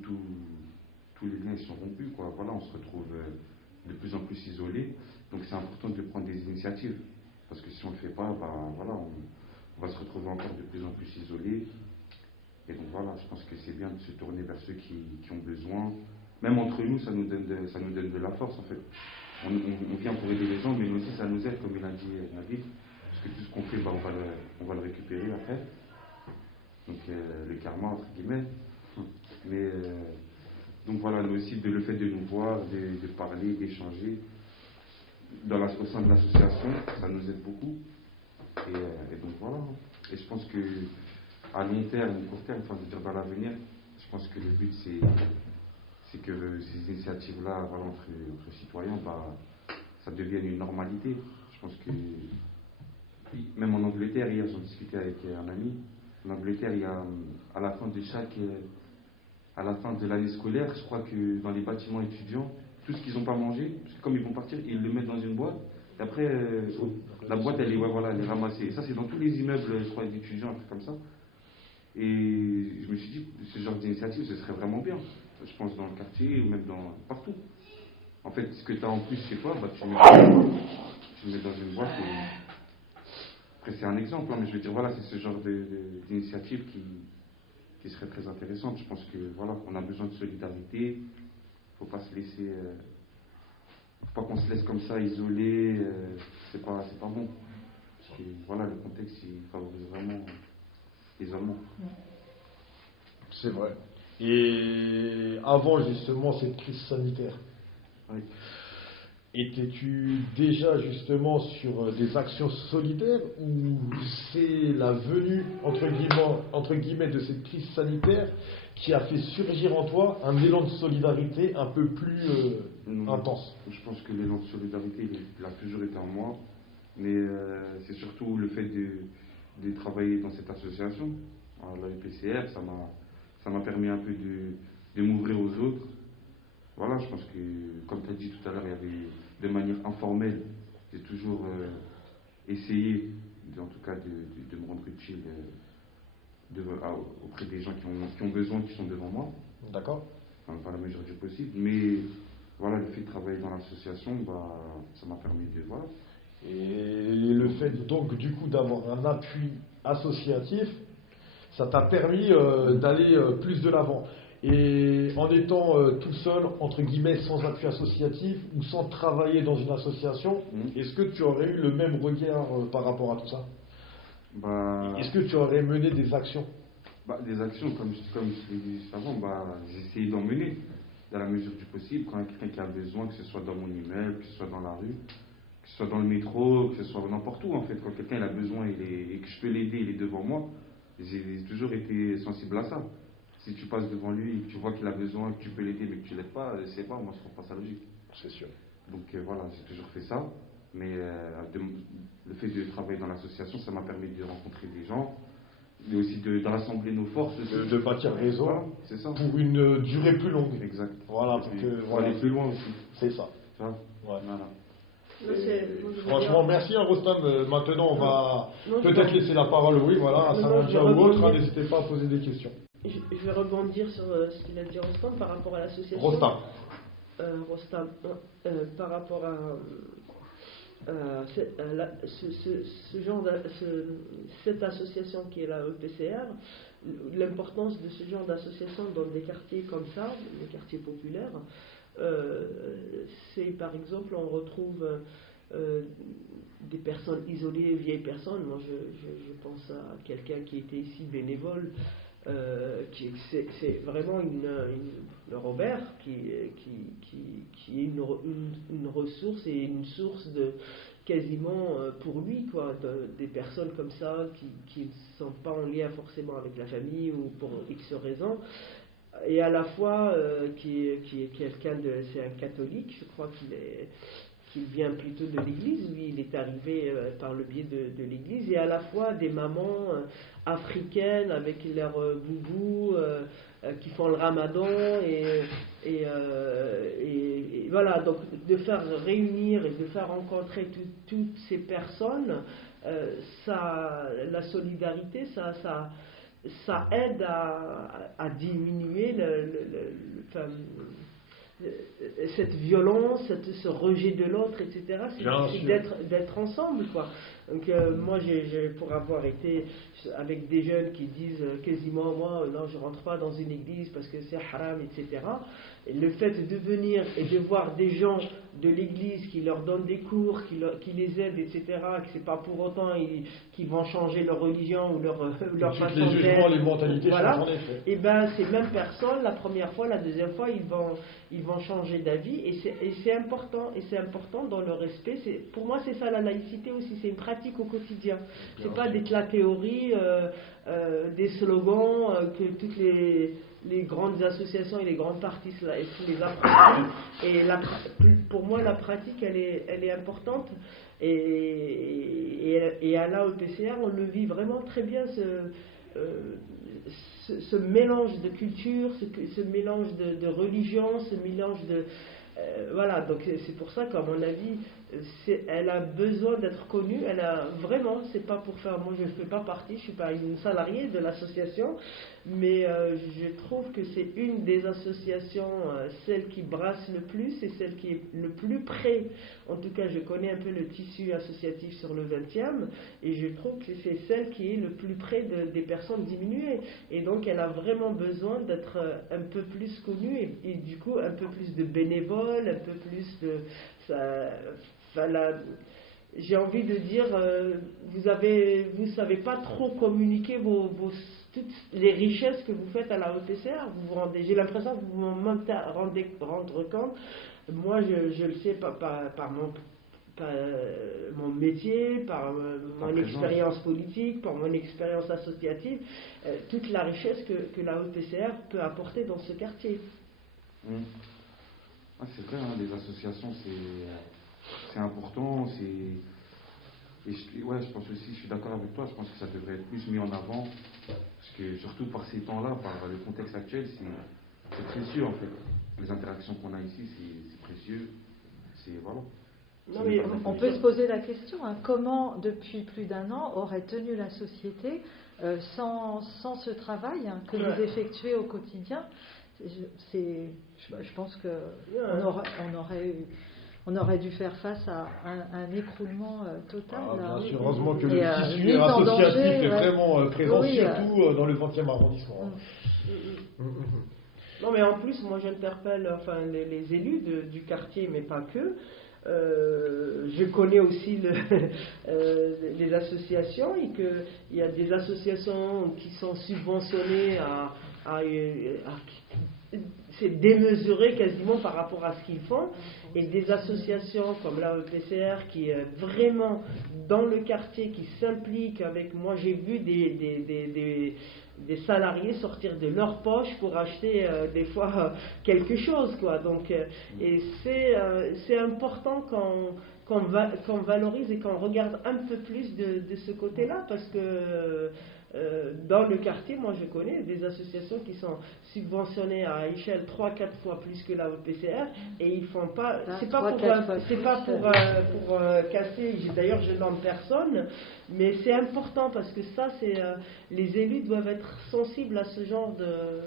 les liens ils sont rompus, quoi. Voilà, on se retrouve de plus en plus isolés. Donc c'est important de prendre des initiatives. Parce que si on ne le fait pas, voilà, on va se retrouver encore de plus en plus isolés. Et donc voilà, je pense que c'est bien de se tourner vers ceux qui ont besoin. Même entre nous, ça nous donne de la force en fait. On vient pour aider les gens, mais nous aussi ça nous aide, comme il a dit Nabil. Parce que tout ce qu'on fait, on va le récupérer après. Donc le karma, entre guillemets. Mais donc voilà, nous aussi, le fait de nous voir, de parler, d'échanger, au sein de l'association, ça nous aide beaucoup. Et donc voilà. Et je pense que à long terme, court terme, enfin je veux dire dans l'avenir, je pense que le but c'est que ces initiatives-là, voilà, entre citoyens, ça devienne une normalité. Je pense que même en Angleterre, hier j'en discutais avec un ami, en Angleterre, il y a à la fin de l'année scolaire, je crois que dans les bâtiments étudiants, tout ce qu'ils n'ont pas mangé, parce que comme ils vont partir, ils le mettent dans une boîte. Et après, la boîte, elle est ramassée. Et ça, c'est dans tous les immeubles, je crois, d'étudiants, un truc comme ça. Et je me suis dit, ce genre d'initiative, ce serait vraiment bien. Je pense dans le quartier, ou même partout. En fait, ce que tu as en plus chez toi, tu le mets dans une boîte. Après, c'est un exemple, hein, mais je veux dire, voilà, c'est ce genre d'initiative qui serait très intéressante. Je pense que voilà, on a besoin de solidarité. Faut pas se laisser, faut pas qu'on se laisse comme ça isolé. C'est pas bon. Parce que voilà, le contexte il favorise vraiment l'isolement. C'est vrai. Et avant justement cette crise sanitaire, Oui. étais-tu déjà justement sur des actions solidaires ou c'est la venue entre guillemets de cette crise sanitaire qui a fait surgir en toi un élan de solidarité un peu plus intense? Je pense que l'élan de solidarité il a toujours été en moi, mais c'est surtout le fait de travailler dans cette association, la UPCR, ça m'a permis un peu de m'ouvrir aux autres. Voilà, je pense que, comme tu as dit tout à l'heure, il y avait de manière informelle, j'ai toujours essayé, en tout cas, de me rendre utile auprès des gens qui ont besoin, qui sont devant moi. D'accord. Enfin, par la mesure du possible. Mais voilà, le fait de travailler dans l'association, ça m'a permis de. Voilà. Et le fait donc du coup d'avoir un appui associatif, ça t'a permis d'aller plus de l'avant. Et en étant tout seul, entre guillemets, sans appui associatif ou sans travailler dans une association, est-ce que tu aurais eu le même regard par rapport à tout ça? Est-ce que tu aurais mené des actions? Des actions, comme je l'ai dit juste avant, j'ai essayé d'en mener dans la mesure du possible. Quand il y a quelqu'un qui a besoin, que ce soit dans mon immeuble, que ce soit dans la rue, que ce soit dans le métro, que ce soit n'importe où en fait, quand quelqu'un a besoin et que je peux l'aider, il est devant moi, j'ai toujours été sensible à ça. Si tu passes devant lui et que tu vois qu'il a besoin, que tu peux l'aider mais que tu ne l'aides pas, c'est pas, moi je trouve pas ça logique. C'est sûr. Donc voilà, j'ai toujours fait ça. Mais le fait de travailler dans l'association, ça m'a permis de rencontrer des gens, mais aussi de rassembler nos forces. De bâtir réseau, voilà, c'est ça. Pour une durée plus longue. Exact. Voilà, pour aller plus loin aussi. C'est ça. Ça, ouais. Voilà. Franchement, merci à Rostam. Maintenant, on va peut-être laisser la parole, oui, voilà, à Sanadja ou autre. N'hésitez pas à poser des questions. Je vais rebondir sur ce qu'il a dit Rostam par rapport à l'association. Rostam. Par rapport à cette association qui est la EPCR, l'importance de ce genre d'association dans des quartiers comme ça, les quartiers populaires, c'est par exemple, on retrouve des personnes isolées, vieilles personnes. Moi, je pense à quelqu'un qui était ici bénévole. C'est vraiment le Robert qui est une ressource et une source de quasiment pour lui, quoi, des personnes comme ça qui ne sont pas en lien forcément avec la famille ou pour X raisons, et à la fois qui est quelqu'un c'est un catholique, je crois qu'il vient plutôt de l'église, lui il est arrivé par le biais de l'église, et à la fois des mamans africaines avec leurs boubous qui font le ramadan, et voilà, donc de faire réunir et de faire rencontrer toutes ces personnes, la solidarité, ça aide à diminuer cette violence, ce rejet de l'autre, etc. C'est d'être ensemble, quoi. Donc moi, pour avoir été avec des jeunes qui disent quasiment, moi, non, je rentre pas dans une église parce que c'est haram, etc. Et le fait de venir et de voir des gens de l'église qui leur donnent des cours, qui les aident, etc., que c'est pas pour autant qu'ils vont changer leur religion ou leur façon d'être. Les jugements, les mentalités voilà. changent en effet. Et ben ces mêmes personnes, la première fois, la deuxième fois, ils vont changer d'avis, et c'est important, dans le respect. Pour moi, c'est ça la laïcité aussi, c'est une pratique au quotidien. C'est pas de la théorie, des slogans que toutes les grandes associations et les grandes partis les apprennent. Et pour moi, la pratique, elle est importante. Et à l'AEPCR, on le vit vraiment très bien, ce mélange de culture, ce mélange de religion, ce mélange de... voilà, donc c'est pour ça qu'à mon avis, elle a besoin d'être connue. Elle a vraiment, c'est pas pour faire, moi je ne fais pas partie, je suis pas une salariée de l'association, mais je trouve que c'est une des associations, celle qui brasse le plus et celle qui est le plus près. En tout cas, je connais un peu le tissu associatif sur le 20e, et je trouve que c'est celle qui est le plus près des personnes diminuées, et donc elle a vraiment besoin d'être un peu plus connue, et du coup un peu plus de bénévoles, un peu plus de j'ai envie de dire, vous savez pas trop communiquer toutes les richesses que vous faites à la EPCR. J'ai l'impression que vous vous rendre compte. Moi, je le sais par mon métier, par mon expérience politique, par mon expérience associative, toute la richesse que la EPCR peut apporter dans ce quartier. C'est vrai, hein, les associations, c'est important. Je pense aussi, je suis d'accord avec toi, je pense que ça devrait être plus mis en avant, parce que surtout par ces temps-là, par le contexte actuel, c'est précieux en fait. Les interactions qu'on a ici, c'est précieux. Voilà. Non, mais on peut se poser la question, hein, comment depuis plus d'1 an aurait tenu la société sans ce travail que vous effectuez au quotidien. Je pense qu'on aurait dû faire face à un écroulement total. Bien sûr, heureusement que le tissu associatif est vraiment présent, surtout dans le 20e arrondissement. Non, mais en plus, moi j'interpelle les élus du quartier, mais pas que. Je connais aussi les associations, et qu'il y a des associations qui sont subventionnées c'est démesuré quasiment par rapport à ce qu'ils font, et des associations comme la EPCR qui est vraiment dans le quartier, qui s'implique avec... Moi j'ai vu des salariés sortir de leur poche pour acheter des fois quelque chose, quoi. Donc, et c'est important qu'on valorise et qu'on regarde un peu plus de ce côté-là, parce que dans le quartier, moi je connais des associations qui sont subventionnées à échelle 3-4 fois plus que la PCR et ils font pas. C'est pas pour casser. D'ailleurs, je nomme personne, mais c'est important parce que ça, les élus doivent être sensibles à ce genre de.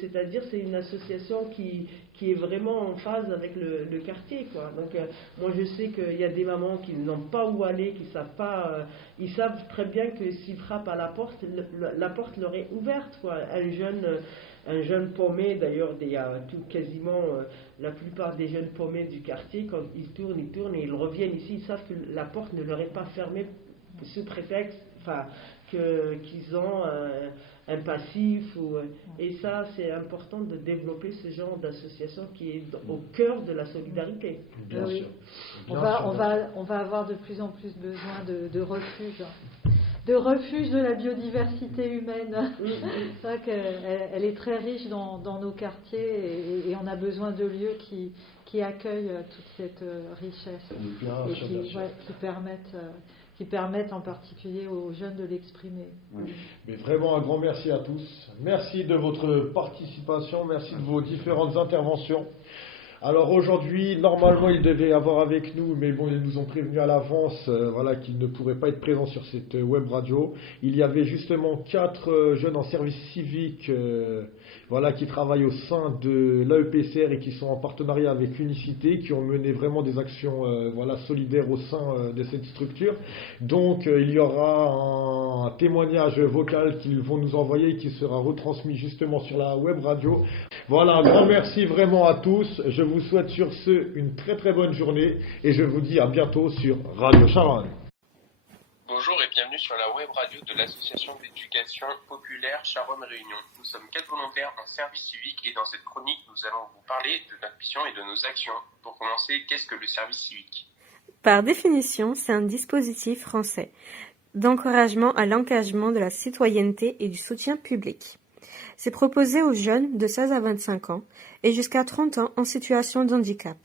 C'est-à-dire c'est une association qui est vraiment en phase avec le quartier, quoi. Donc moi je sais qu'il y a des mamans qui n'ont pas où aller, qui savent pas, ils savent très bien que s'ils frappent à la porte, la porte leur est ouverte, quoi. Un jeune paumé, d'ailleurs, il y a quasiment la plupart des jeunes paumés du quartier, quand ils tournent et ils reviennent ici, ils savent que la porte ne leur est pas fermée sous prétexte, qu'ils ont un passif. Et ça, c'est important de développer ce genre d'association qui est au cœur de la solidarité. Bien sûr. On va avoir de plus en plus besoin de refuges. De refuge de la biodiversité humaine. C'est vrai qu'elle est très riche dans nos quartiers et on a besoin de lieux qui accueillent toute cette richesse qui permettent en particulier aux jeunes de l'exprimer. Oui. Mais vraiment un grand merci à tous. Merci de votre participation, merci de vos différentes interventions. Alors aujourd'hui, normalement, ils devaient avoir avec nous, mais bon, ils nous ont prévenu à l'avance qu'ils ne pourraient pas être présents sur cette web radio. Il y avait justement 4 jeunes en service civique qui travaillent au sein de l'AEPCR et qui sont en partenariat avec Unicité, qui ont mené vraiment des actions solidaires au sein de cette structure. Donc il y aura un témoignage vocal qu'ils vont nous envoyer qui sera retransmis justement sur la web radio. Voilà, un grand merci vraiment à tous. Je vous souhaite sur ce une très très bonne journée et je vous dis à bientôt sur Radio Charonne. Bonjour et bienvenue sur la web radio de l'association d'éducation populaire Charonne Réunion. Nous sommes 4 volontaires en service civique et dans cette chronique, nous allons vous parler de notre mission et de nos actions. Pour commencer, qu'est-ce que le service civique ? Par définition, c'est un dispositif français d'encouragement à l'engagement de la citoyenneté et du soutien public. C'est proposé aux jeunes de 16 à 25 ans et jusqu'à 30 ans en situation de handicap.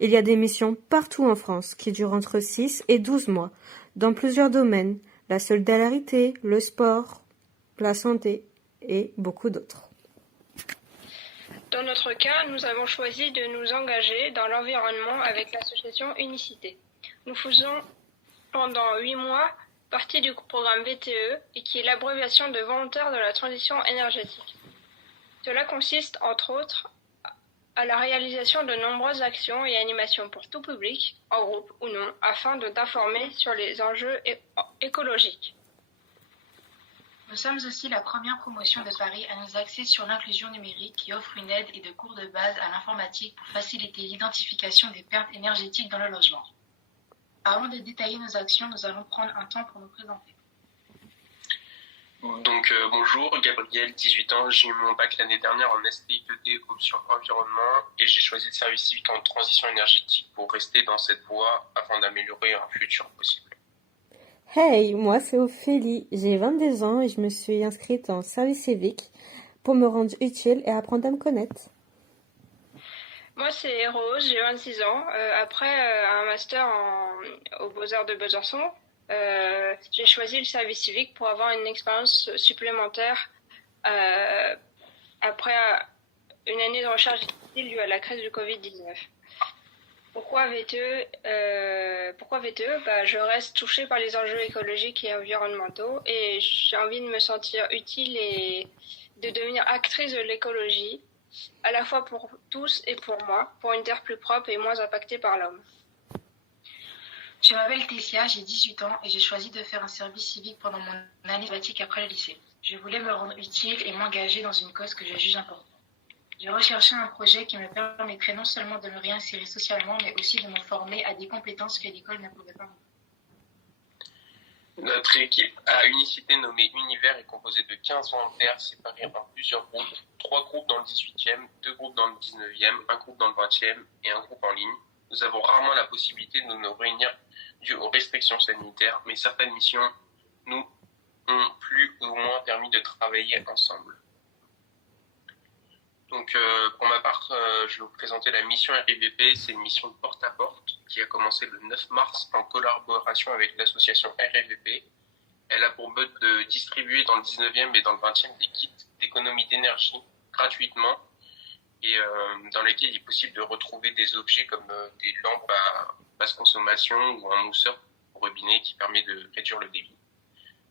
Il y a des missions partout en France qui durent entre 6 et 12 mois dans plusieurs domaines, la solidarité, le sport, la santé et beaucoup d'autres. Dans notre cas, nous avons choisi de nous engager dans l'environnement avec l'association Unicité. Nous faisons pendant 8 mois partie du programme VTE et qui est l'abréviation de volontaires de la transition énergétique. Cela consiste, entre autres, à la réalisation de nombreuses actions et animations pour tout public, en groupe ou non, afin d'informer sur les enjeux écologiques. Nous sommes aussi la première promotion de Paris à nous axer sur l'inclusion numérique qui offre une aide et de cours de base à l'informatique pour faciliter l'identification des pertes énergétiques dans le logement. Avant de détailler nos actions, nous allons prendre un temps pour nous présenter. Donc bonjour, Gabriel, 18 ans, j'ai eu mon bac l'année dernière en STIPD option environnement et j'ai choisi le service civique en transition énergétique pour rester dans cette voie afin d'améliorer un futur possible. Hey, moi c'est Ophélie, j'ai 22 ans et je me suis inscrite en service civique pour me rendre utile et apprendre à me connaître. Moi c'est Rose, j'ai 26 ans. Après un master aux Beaux-Arts de Besançon, j'ai choisi le service civique pour avoir une expérience supplémentaire après une année de recherche difficile due à la crise du Covid-19. Pourquoi VTE Je reste touchée par les enjeux écologiques et environnementaux et j'ai envie de me sentir utile et de devenir actrice de l'écologie, à la fois pour tous et pour moi, pour une terre plus propre et moins impactée par l'homme. Je m'appelle Tessia, j'ai 18 ans et j'ai choisi de faire un service civique pendant mon année sabbatique après le lycée. Je voulais me rendre utile et m'engager dans une cause que je juge importante. J'ai recherché un projet qui me permettrait non seulement de me réinsérer socialement, mais aussi de me former à des compétences que l'école ne pouvait pas. Notre équipe à Unicité nommée Univers est composée de 15 volontaires séparés en plusieurs groupes, 3 groupes dans le 18e, 2 groupes dans le 19e, un groupe dans le 20e et un groupe en ligne. Nous avons rarement la possibilité de nous réunir dû aux restrictions sanitaires, mais certaines missions nous ont plus ou moins permis de travailler ensemble. Donc pour ma part, je vais vous présenter la mission RIVP, c'est une mission de porte-à-porte qui a commencé le 9 mars en collaboration avec l'association RFVP. Elle a pour but de distribuer dans le 19e et dans le 20e des kits d'économie d'énergie gratuitement et dans lesquels il est possible de retrouver des objets comme des lampes à basse consommation ou un mousseur au robinet qui permet de réduire le débit.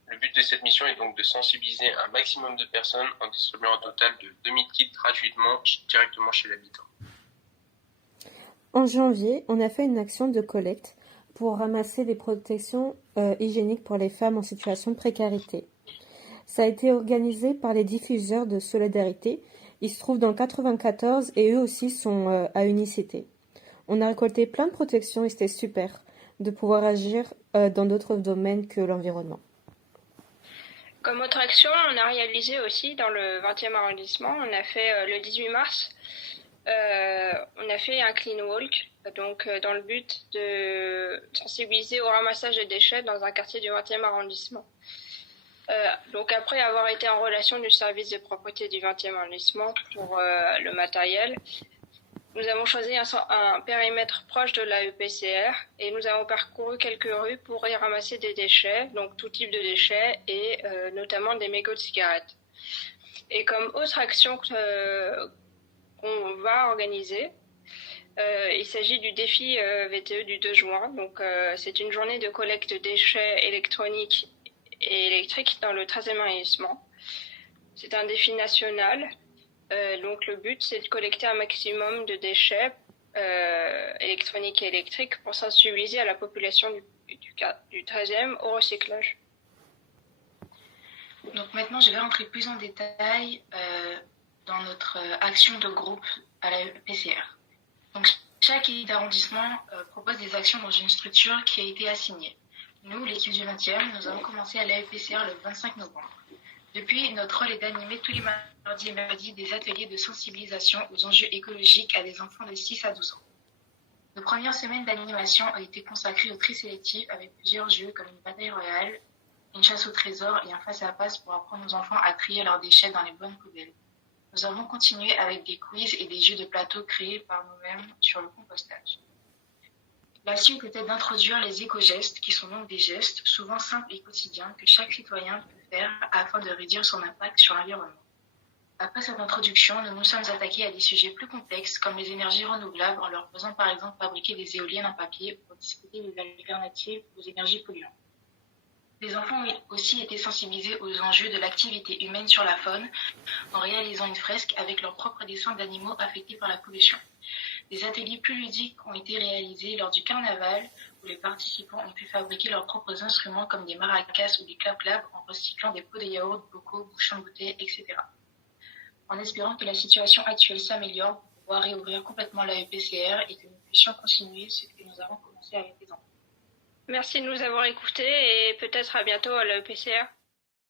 Le but de cette mission est donc de sensibiliser un maximum de personnes en distribuant un total de 2000 kits gratuitement directement chez l'habitant. En janvier, on a fait une action de collecte pour ramasser des protections hygiéniques pour les femmes en situation de précarité. Ça a été organisé par les diffuseurs de solidarité. Ils se trouvent dans le 94 et eux aussi sont à Unicité. On a récolté plein de protections et c'était super de pouvoir agir dans d'autres domaines que l'environnement. Comme autre action, on a réalisé aussi dans le 20e arrondissement, on a fait le 18 mars, on a fait un clean walk, donc dans le but de sensibiliser au ramassage des déchets dans un quartier du 20e arrondissement. Donc après avoir été en relation du service de propreté du 20e arrondissement pour le matériel, nous avons choisi un périmètre proche de la EPCR et nous avons parcouru quelques rues pour y ramasser des déchets, donc tout type de déchets et notamment des mégots de cigarettes. Et comme autre action qu'on va organiser, il s'agit du défi VTE du 2 juin. Donc c'est une journée de collecte de déchets électroniques et électriques dans le 13e arrondissement. C'est un défi national. Donc le but, c'est de collecter un maximum de déchets électroniques et électriques pour sensibiliser à la population du 13e au recyclage. Donc maintenant, je vais rentrer plus en détail dans notre action de groupe à la PCR. Donc chaque équipe d'arrondissement propose des actions dans une structure qui a été assignée. Nous, l'équipe du 20e, nous avons commencé à la PCR le 25 novembre. Depuis, notre rôle est d'animer tous les mardis et mercredis des ateliers de sensibilisation aux enjeux écologiques à des enfants de 6 à 12 ans. Nos premières semaines d'animation ont été consacrées au tri sélectif avec plusieurs jeux comme une bataille royale, une chasse au trésor et un face-à-face pour apprendre aux enfants à trier leurs déchets dans les bonnes poubelles. Nous avons continué avec des quiz et des jeux de plateau créés par nous-mêmes sur le compostage. La suite était d'introduire les éco-gestes, qui sont donc des gestes souvent simples et quotidiens que chaque citoyen peut faire afin de réduire son impact sur l'environnement. Après cette introduction, nous nous sommes attaqués à des sujets plus complexes comme les énergies renouvelables en leur faisant par exemple fabriquer des éoliennes en papier pour discuter des alternatives aux énergies polluantes. Les enfants ont aussi été sensibilisés aux enjeux de l'activité humaine sur la faune en réalisant une fresque avec leurs propres dessins d'animaux affectés par la pollution. Des ateliers plus ludiques ont été réalisés lors du carnaval où les participants ont pu fabriquer leurs propres instruments comme des maracas ou des clap-clap en recyclant des pots de yaourt, bocaux, bouchons de bouteilles, etc. En espérant que la situation actuelle s'améliore pour pouvoir réouvrir complètement la EPCR et que nous puissions continuer ce que nous avons commencé avec les enfants. Merci de nous avoir écoutés et peut-être à bientôt à la EPCR.